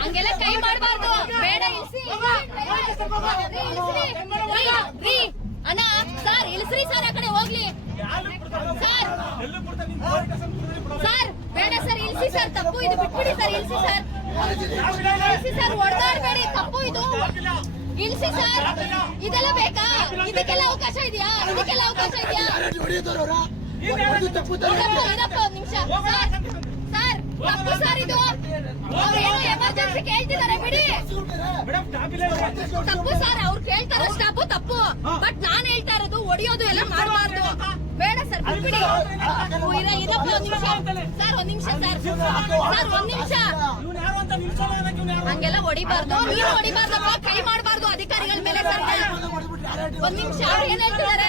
ಹಂಗೆಲ್ಲ ಕೈ ಮಾಡಬಾರ್ದು. ಬೇಡ ಇಳಿಸಿ ಅಣ್ಣ. ಸರ್ ಇಳಿಸ್ರಿ ಸರ್, ಆ ಕಡೆ ಹೋಗ್ಲಿ ಸರ್. ಬೇಡ ಸರ್, ಇಳಿಸಿ ಸರ್, ತಪ್ಪು ಇದು, ಬಿಟ್ಬಿಡಿ ಸರ್. ಇಳಿಸಿ ಸರ್, ಇಳಿಸಿ ಸರ್, ಹೊಡೆದಾಡ್ಬೇಡಿ, ತಪ್ಪು ಇದು. ಇಳಿಸಿ ಸರ್. ಇದೆಲ್ಲ ಬೇಕಾ? ಇದಕ್ಕೆಲ್ಲ ಅವಕಾಶ ಇದೆಯಾ? ಇದಕ್ಕೆಲ್ಲ ಅವಕಾಶ ಇದೆಯಾ? ಇದಪ್ಪ ಒಂದ್ ನಿಮಿಷ ಸರ್, ತಪ್ಪು ಸರ್ ಇದು. ಅವ್ರು ಏನೋ ಎಮರ್ಜೆನ್ಸಿ ಕೇಳ್ತಿದ್ದಾರೆ, ಬಿಡಿ. ತಪ್ಪು ಸರ್, ಅವ್ರು ಕೇಳ್ತಾರ ಸ್ಟಾಪು ತಪ್ಪು. ಬಟ್ ನಾನ್ ಹೇಳ್ತಾ ಇರೋದು ಹೊಡಿಯೋದು ಎಲ್ಲ ಮಾಡಬಾರ್ದು. ಬೇಡ ಸರ್, ಬಿಟ್ಬಿಡಿ. ಇದಪ್ಪ ಒಂದ್ ನಿಮಿಷ ಸರ್, ಒಂದ್ ನಿಮಿಷ ಸರ್, ಒಂದ್ ನಿಮಿಷ. ಹಂಗೆಲ್ಲ ಹೊಡಿಬಾರ್ದು, ನೀರು ಹೊಡಿಬಾರ್ದಪ್ಪ, ಕೈ ಮಾಡಬಾರ್ದು ಅಧಿಕಾರಿಗಳ ಮೇಲೆ ಸರ್. ಒಂದ್ ನಿಮಿಷ, ಅವ್ರು ಏನ್ ಹೇಳ್ತಿದ್ದಾರೆ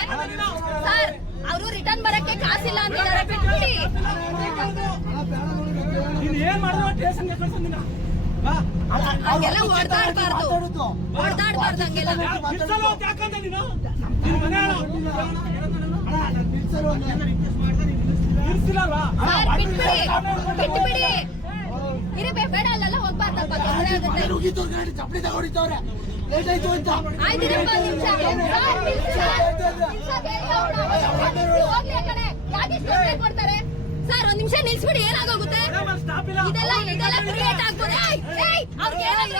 ಸರ್? ಅವರು ರಿಟರ್ನ್ ಬರಕ್ಕೆ ಕಾಸಿಲ್ಲ ಅಂತಿದ್ದಾರೆ, ಬಿಟ್ಬಿಡಿ. ಹಂಗೆಲ್ಲ ಹೊಡೆದಾಡ್ಬಾರ್ದು, ಹೊಡೆದಾಡ್ಬಾರ್ದು ಹಂಗೆಲ್ಲ. ಬಿಟ್ಬಿಡಿ, ಬಿಟ್ಬಿಡಿ. ಇರಬೇಕು, ಬೇಡ ಅಲ್ಲೆಲ್ಲ ಹೋಗ್ಬಾರ್ದಪ್ಪ, ತೊಂದರೆ ಆಗುತ್ತೆ. ಆಯ್ತಿರಪ್ಪ, ನಿಮಿಷ ಹೋಗ್ಲಿ ಆ ಕಡೆ. ಯಾಕೆ ಇಷ್ಟು ಕೊಡ್ತಾರೆ ಸರ್? ಒಂದ್ ನಿಮಿಷ ನಿಲ್ಸ್ಬಿಡಿ, ಏನಾಗೋಗುತ್ತೆ? ಇದೆಲ್ಲ ಕ್ರಿಯೇಟ್ ಆಗ್ಬೋದು. ಅವ್ರಿಗೆ ಏನಾದ್ರು